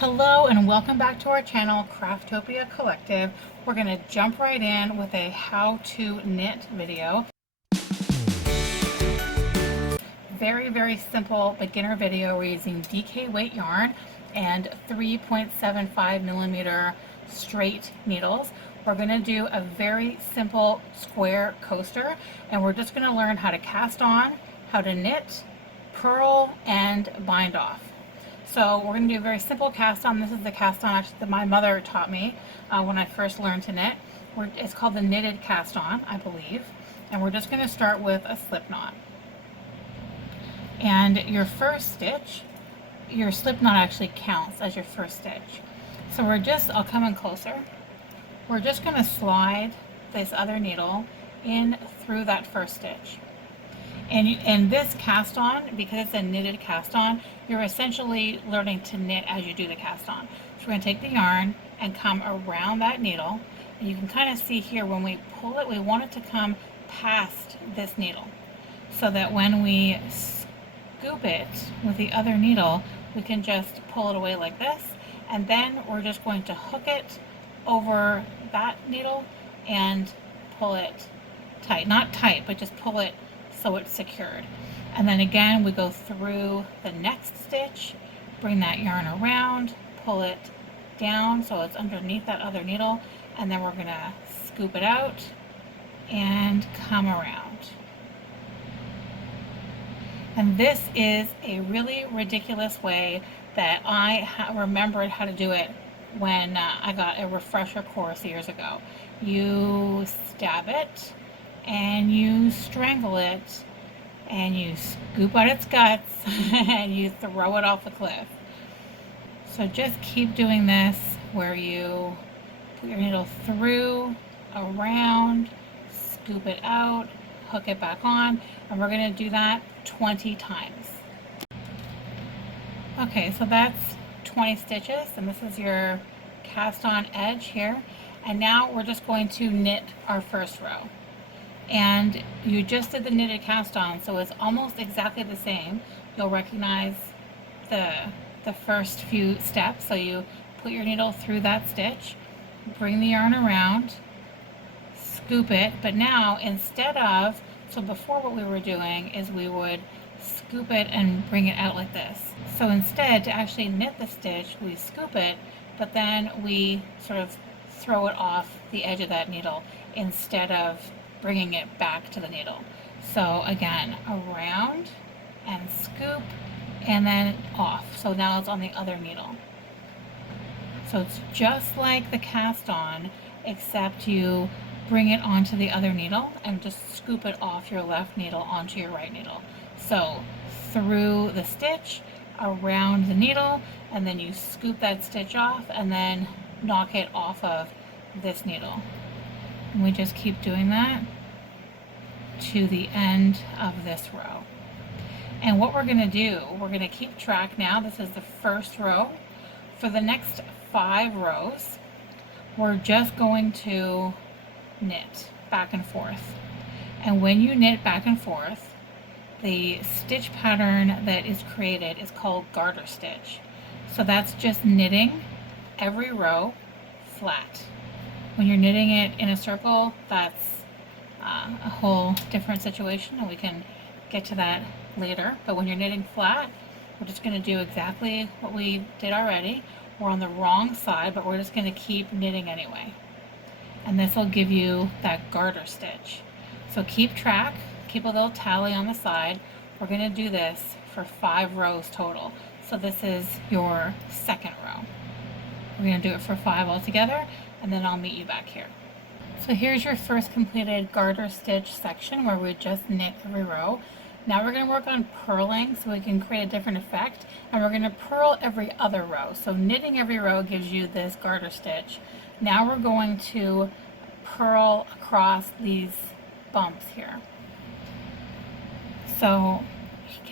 Hello and welcome back to our channel, Craftopia Collective. We're going to jump right in with a how to knit video. Very simple beginner video. We're using DK weight yarn and 3.75 millimeter straight needles. We're going to do a very simple square coaster, and we're just going to learn how to cast on, how to knit, purl, and bind off. So we're going to do a very simple cast on. This is the cast on actually that my mother taught me when I first learned to knit. It's called the knitted cast on, I believe. And we're just going to start with a slip knot. And your first stitch, your slip knot actually counts as your first stitch. So I'll come in closer. We're just going to slide this other needle in through that first stitch. And this cast on, because it's a knitted cast on, you're essentially learning to knit as you do the cast on. So we're going to take the yarn and come around that needle. And you can kind of see here when we pull it, we want it to come past this needle, so that when we scoop it with the other needle, we can just pull it away like this. And then we're just going to hook it over that needle and pull it tight. Not tight, but just pull it so it's secured. And then again, we go through the next stitch, bring that yarn around, pull it down so it's underneath that other needle, and then we're going to scoop it out and come around. And this is a really ridiculous way that I remembered how to do it when I got a refresher course years ago. You stab it and you strangle it and you scoop out its guts and you throw it off the cliff. So just keep doing this where you put your needle through, around, scoop it out, hook it back on, and we're going to do that 20 times. Okay, so that's 20 stitches, and this is your cast on edge here. And now we're just going to knit our first row. And you just did the knitted cast on, so it's almost exactly the same. You'll recognize the first few steps. So you put your needle through that stitch, bring the yarn around, scoop it, but now so before what we were doing is we would scoop it and bring it out like this. So instead, to actually knit the stitch, we scoop it, but then we sort of throw it off the edge of that needle instead of bringing it back to the needle. So again, around and scoop and then off. So now it's on the other needle. So it's just like the cast on, except you bring it onto the other needle and just scoop it off your left needle onto your right needle. So through the stitch, around the needle, and then you scoop that stitch off and then knock it off of this needle. And we just keep doing that to the end of this row. And what we're going to do, we're going to keep track now. This is the first row. For the next 5 rows, we're just going to knit back and forth. And when you knit back and forth, the stitch pattern that is created is called garter stitch. So that's just knitting every row flat. When you're knitting it in a circle, that's a whole different situation, and we can get to that later. But when you're knitting flat, we're just going to do exactly what we did already. We're on the wrong side, but we're just going to keep knitting anyway. And this will give you that garter stitch. So keep track, keep a little tally on the side. We're going to do this for 5 rows total. So this is your second row. We're going to do it for 5 altogether, and then I'll meet you back here. So here's your first completed garter stitch section where we just knit every row. Now we're going to work on purling so we can create a different effect, and we're going to purl every other row. So knitting every row gives you this garter stitch. Now we're going to purl across these bumps here. So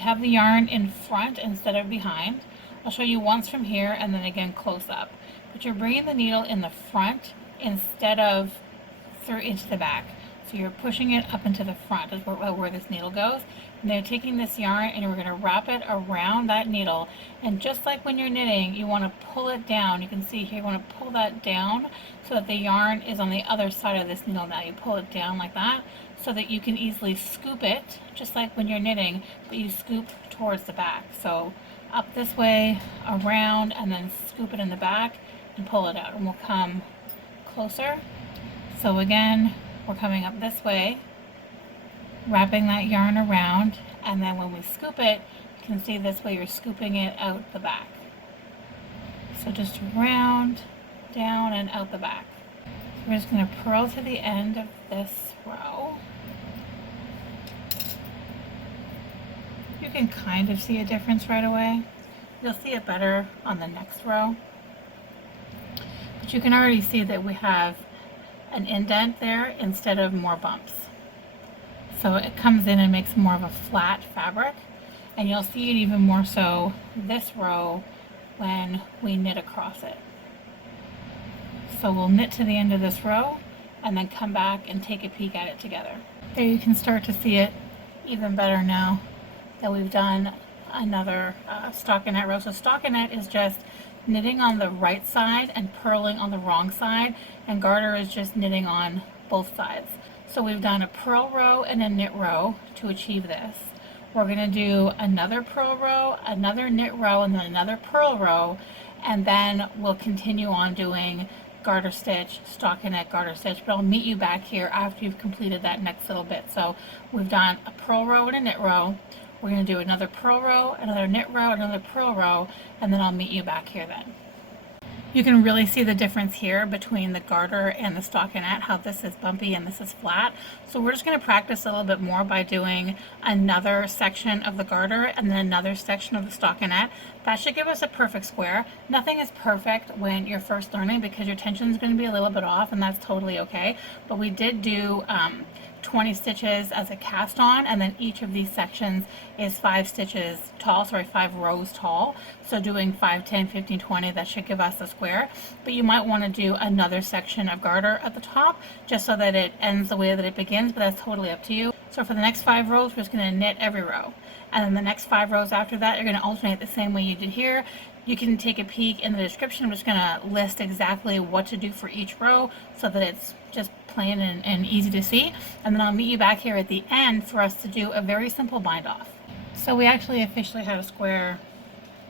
have the yarn in front instead of behind. I'll show you once from here and then again close up. But you're bringing the needle in the front instead of through into the back. So you're pushing it up into the front is where this needle goes. Now taking this yarn and we're going to wrap it around that needle, and just like when you're knitting, you want to pull it down. You can see here, you want to pull that down so that the yarn is on the other side of this needle. Now you pull it down like that so that you can easily scoop it, just like when you're knitting, but you scoop towards the back. So up this way, around, and then scoop it in the back and pull it out, and we'll come closer. So again, we're coming up this way, wrapping that yarn around, and then when we scoop it, you can see this way you're scooping it out the back. So just round, down, and out the back. We're just going to purl to the end of this row. You can kind of see a difference right away. You'll see it better on the next row. But you can already see that we have an indent there instead of more bumps. So it comes in and makes more of a flat fabric, and you'll see it even more so this row when we knit across it. So we'll knit to the end of this row and then come back and take a peek at it together. There you can start to see it even better now that we've done another stockinette row. So stockinette is just knitting on the right side and purling on the wrong side, and garter is just knitting on both sides. So we've done a purl row and a knit row to achieve this. We're going to do another purl row, another knit row, and then another purl row, and then we'll continue on doing garter stitch, stockinette, garter stitch, but I'll meet you back here after you've completed that next little bit. So we've done a purl row and a knit row. We're going to do another purl row, another knit row, another purl row, and then I'll meet you back here then. You can really see the difference here between the garter and the stockinette, how this is bumpy and this is flat. So we're just going to practice a little bit more by doing another section of the garter and then another section of the stockinette. That should give us a perfect square. Nothing is perfect when you're first learning because your tension is going to be a little bit off, and that's totally okay. But we did do 20 stitches as a cast on, and then each of these sections is 5 stitches tall, 5 rows tall. So doing 5, 10, 15, 20, that should give us a square. But you might want to do another section of garter at the top just so that it ends the way that it begins, but that's totally up to you. So for the next 5 rows, we're just going to knit every row, and then the next 5 rows after that, you're going to alternate the same way you did here. You can take a peek in the description. I'm just going to list exactly what to do for each row so that it's just plain and easy to see. And then I'll meet you back here at the end for us to do a very simple bind off. So we actually officially had a square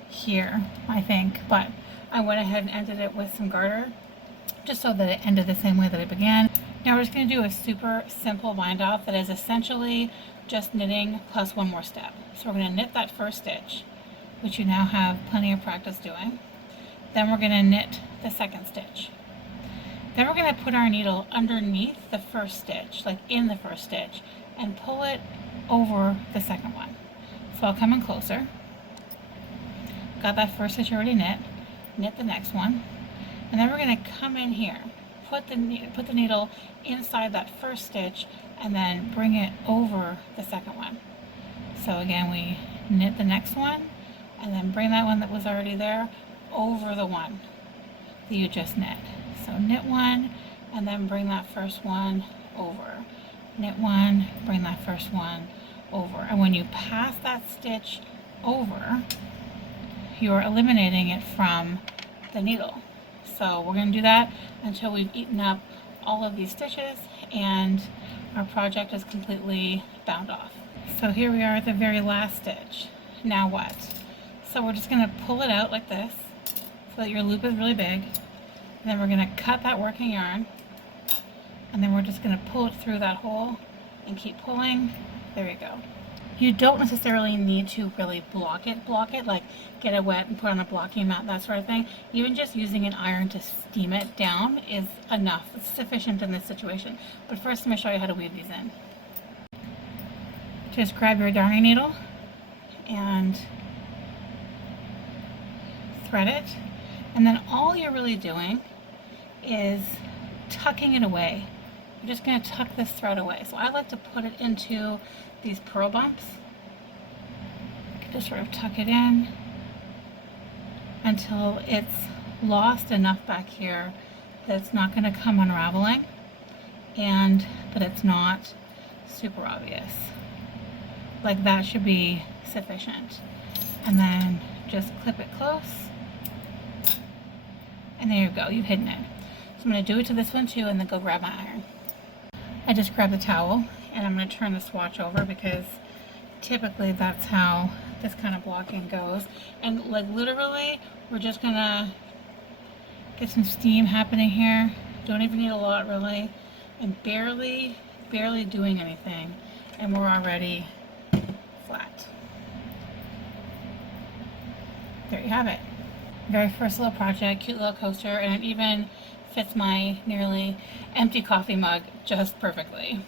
here, I think, but I went ahead and ended it with some garter just so that it ended the same way that it began. Now we're just going to do a super simple bind off that is essentially just knitting plus one more step. So we're going to knit that first stitch, which you now have plenty of practice doing. Then we're going to knit the second stitch. Then we're going to put our needle underneath the first stitch, like in the first stitch, and pull it over the second one. So I'll come in closer. Got that first stitch already knit the next one, and then we're going to come in here, put the needle inside that first stitch, and then bring it over the second one. So again, we knit the next one, and then bring that one that was already there over the one that you just knit. So knit one, and then bring that first one over. Knit one, bring that first one over. And when you pass that stitch over, you're eliminating it from the needle. So we're going to do that until we've eaten up all of these stitches and our project is completely bound off. So here we are at the very last stitch. Now what? So we're just going to pull it out like this so that your loop is really big. And then we're going to cut that working yarn, and then we're just going to pull it through that hole and keep pulling. There you go. You don't necessarily need to really block it, like get it wet and put on a blocking mat, that sort of thing. Even just using an iron to steam it down is enough. It's sufficient in this situation. But first, let me show you how to weave these in. Just grab your darning needle and thread it, and then all you're really doing is tucking it away. You're just going to tuck this thread away. So I like to put it into these purl bumps. Just sort of tuck it in until it's lost enough back here that it's not going to come unraveling, but it's not super obvious. like that should be sufficient. And then just clip it close. And there you go, you've hidden it. So I'm going to do it to this one too, and then go grab my iron. I just grabbed the towel, and I'm going to turn the swatch over because typically that's how this kind of blocking goes. And like literally, we're just going to get some steam happening here. Don't even need a lot really. And barely doing anything. And we're already flat. There you have it. Very first little project, cute little coaster, and it even fits my nearly empty coffee mug just perfectly.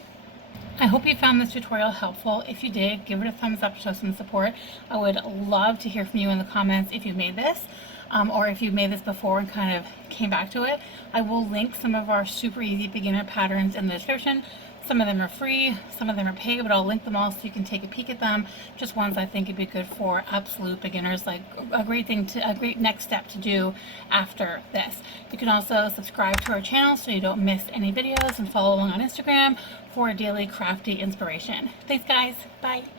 I hope you found this tutorial helpful. If you did, give it a thumbs up to show some support. I would love to hear from you in the comments if you made this, or if you've made this before and kind of came back to it. I will link some of our super easy beginner patterns in the description. Some of them are free, some of them are paid, but I'll link them all so you can take a peek at them. Just ones I think would be good for absolute beginners, like a great next step to do after this. You can also subscribe to our channel so you don't miss any videos, and follow along on Instagram for daily crafty inspiration. Thanks guys, bye.